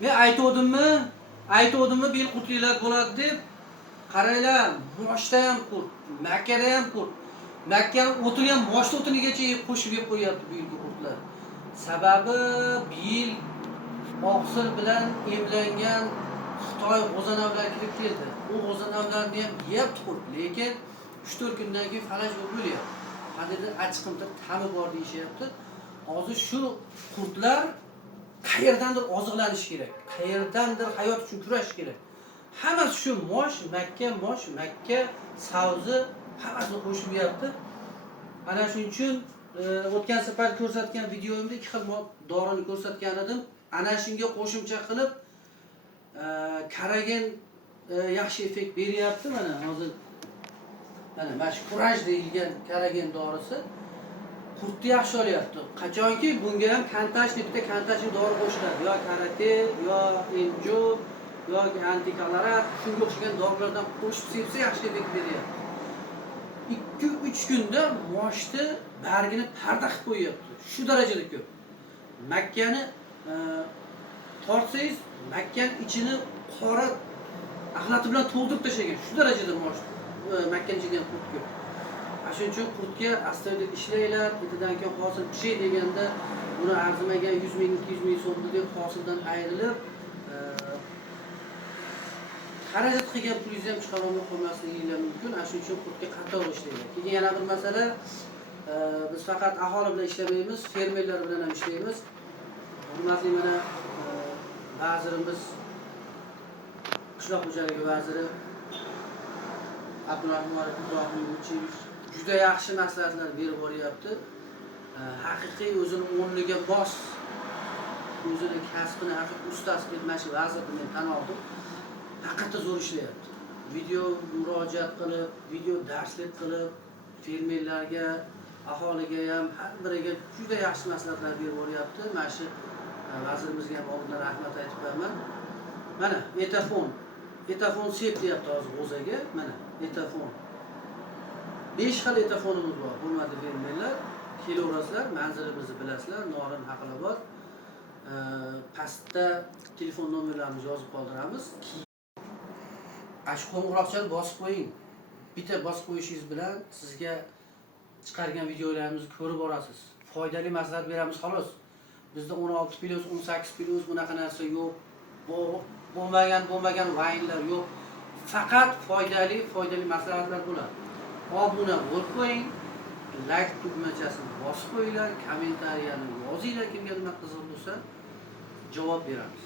Men aytuvdimmi bil qurtliklar bo'ladi deb. Qaranglar, moshda ham qurt, Makkada ham qurt. Makkani o'tini ham moshda o'tinigacha qo'shib yeb qo'yapti bu yilgi qurtlar. Sababi bu yil oqsil bilan emlangan Xitoy g'o'zanavlar kirib keldi. U g'o'zanavlarni ham yeyapti qurt, lekin 3-4 kundan keyin falaj bo'lib o'lyapti. Hadida achchiqimtir ta'mi bor deyishyapti. Hozir shu qurtlar qayerdandir oziqlanish kerak. Qayerdandir hayot uchun kurash kerak. Hammasi shu mosh, Makka savzi hammasini qo'shib yeyapti. Ana shuning uchun o'tgan safar ko'rsatgan videomda 2 xil dorini ko'rsatgan edim. Ana shunga qo'shimcha qilib karagen yaxshi effekt beryapti. Mana hozir mana shu kuraj deyilgan karagen dorisi qurtni yaxshi olyapti. Qachonki bunga ham bitta kantashli dori qo'shiladi. Yo karate, yo enjo, yoki antikalarat, shunga o'xshagan dorilardan qo'shib sepsa yaxshi effekt beryapti. 2-3 kunda moshni bargini parda qilib qo'yapti. Shu darajada ko'p. Makkani tortsangiz, Makkani ichini qora axlati bilan to'ldirib tashlagan. Shu darajada mosh Makkani ichida ham qurt ko'p. Shuning uchun qurtga astoydil ishlanglar, ketidan keyin hosil pishay deganda buni arzimagan 100 ming, 200 ming so'mni deb hosildan ayrilib xarajat qilgan pulingizni ham chiqarolmay qolmasligingiz mumkin. Shuning uchun qurtga qator ishlaydi. Keyin yana bir masala, biz faqat aholi bilan ishlamaymiz, fermerlar bilan ham ishlaymiz. Hurmatli mana vazirimiz, qishloq xo'jaligi vaziri Abdurahmon Ibrohimovich juda yaxshi maslahatlar berib boryapti. Haqiqiy o'zini o'rniga bos, o'zini kasbini haqiqiy ustasi deb mana shu vazirni men tan oldim. Haqiqatda zo'r ishlayapti. Video murojaat qilib, video darslik qilib, fermerlarga, aholiga ham har biriga juda yaxshi maslahatlar berib boryapti. Mana shu vazirimizga ham oldindan rahmat aytib qo'yaman. Mana etafon sepyapti hozir g'o'zaga. Mana etafon. 5 xil etafonimiz bor. Hurmatli fermerlar, kelaverasizlar, manzilimizni bilasizlar, Norin Haqilobod. Pastda telefon nomerlarimizni yozib qoldiramiz. Shu qo'ng'iroqchani bosib qo'ying. Bitta bosib qo'yishingiz bilan sizga chiqargan videolarimizni ko'rib borasiz. Foydali maslahat beramiz xolos. Bizda 16+, 18+ bunaqa narsa yo'q. Bo'lmagan vaynlar yo'q. Faqat foydali maslahatlar bo'ladi. Obuna bo'lib qo'ying, like tugmachasini bosib qo'yinglar, kommentariyani yozinglar, kimga nima qiziq bo'lsa javob beramiz.